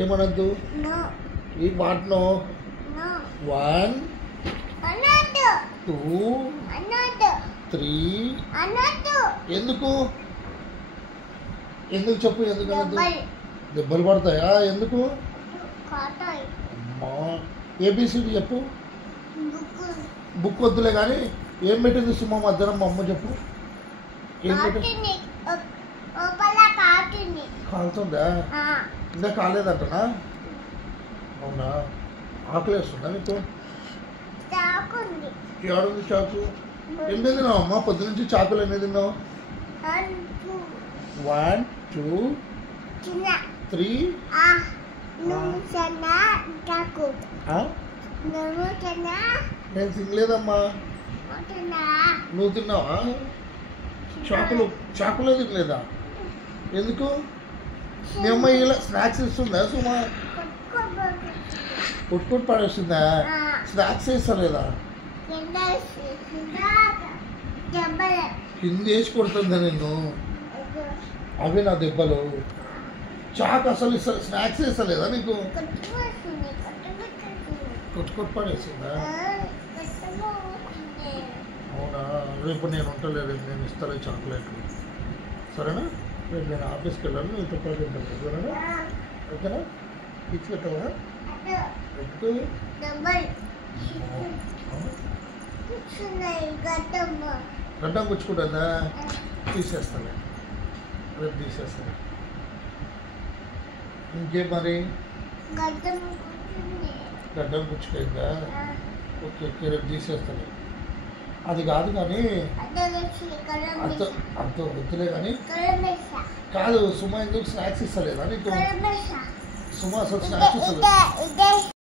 ఏమనద్దు ఈ what no 1 2 3 ఎందుకు ఎందుకు చెప్పు ఎందుకు అనద్దు దెబ్బలు పడతాయా ఎందుకు అమ్మా ఏబిసిడి చెప్పు బుక్ వద్దులే కానీ ఏం పెట్టింది సుమా మధ్యాహ్నం మా అమ్మ చెప్పు ఏం పెట్టింది కాలుతుందా ఇంకా కాలేదంటనా అవునా ఆకలి వేస్తుందా నీకు ఏడుంది చాకు ఎన్ని తిన్నావు అమ్మా పొద్దు నుంచి చాకులు ఎన్ని తిన్నావు 1 2 3 నేను తినలేదమ్మా నువ్వు తిన్నావా చాకులే తినలేదా ఎందుకు మీ అమ్మ ఇలా స్నాక్స్ ఇస్తుందా సుమా కొట్టుకొని పడేస్తుందా స్నాక్స్ ఇస్తలేదా కింద వేసి కొడుతుందా నిన్ను అవి నా దెబ్బలు చాకు అసలు స్నాక్స్ ఇస్తలేదా నీకు కొట్టుకొని పడేస్తుందా అవునా రేపు నేను ఉంటలేదు నేను ఇస్తాను చాక్లెట్లు సరేనా రేపు నేను ఆఫీస్కి వెళ్ళాను నేను తుప్పలు తింటాను సరేనా ఓకేనా ఇచ్చి పెట్టవా ఎప్పుడు గడ్డం పుచ్చుకుంటుందా తీసేస్తాను రేపు తీసేస్తాను ఇంకేం మరి గడ్డం పుచ్చుకోయిందా ఓకే ఓకే రేపు తీసేస్తాను అది కాదు కానీ అంత వద్దులే కానీ కాదు సుమా ఎందుకు స్నాక్స్ ఇస్తలేదా నీకు సుమా అసలు స్నాక్స్ ఇస్తలేదు